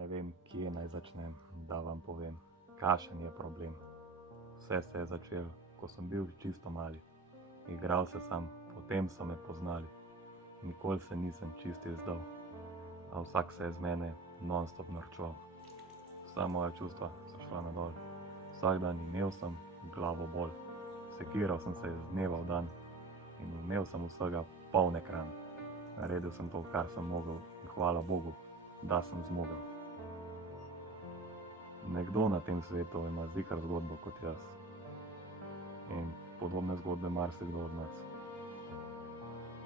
Ne vem, kje naj začnem, da vam povem, kakšen je problem. Vse se je začelo, ko sem bil čisto mali. Igral se sam, potem so me poznali. Nikoli se nisem čisto izdal, a vsak se je z mene non-stop norčeval. Vsa moja čustva so šla na dol. Vsak dan imel sem glavo bolj. Sekiral sem se iz dneva v dan in imel sem vsega poln ekran. Naredil sem to, kar sem mogel, in hvala Bogu, da sem zmogel. Nekdo na tem svetu ima ziher zgodbo kot jaz. In podobne zgodbe marsikdo od nas.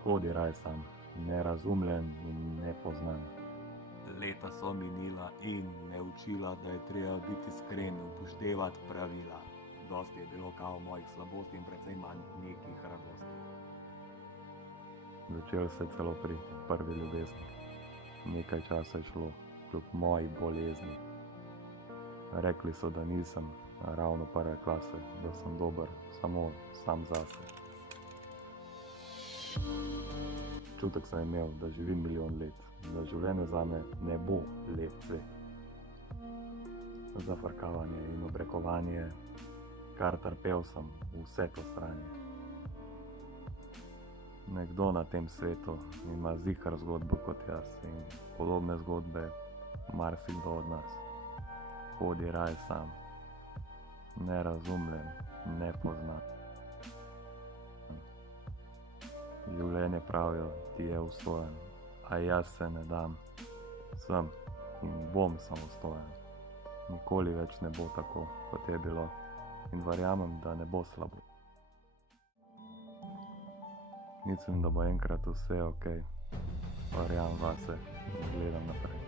Hodi raj sam, nerazumljen in nepoznan. Leta so minila in me učila, da je treba biti iskren, upoštevati pravila. Dosti je bilo kao mojih slabosti in precej manj nekih radosti. Začel se celo pri prvi ljubezni. Nekaj časa je šlo, kljub moji bolezni. Rekli so, da nisem ravno prve klase, da sem dober samo sam zase. Čutek sem imel, da živim milijon let, da življenje zame ne bo lep svet. Zafrkavanje in obrekovanje, kar trpel sem vse to stranje. Nekdo na tem svetu ima ziher zgodbo kot jaz in podobne zgodbe marsikdo od nas. Hodi raj sam, nerazumljen, nepoznan. Življenje pravijo, ti je usojen, a jaz se ne dam. Sem in bom samostojen. Nikoli več ne bo tako, kot je bilo, in verjamem, da ne bo slabo. Mislim, da bo enkrat vse okej. Verjamem vase in gledam naprej.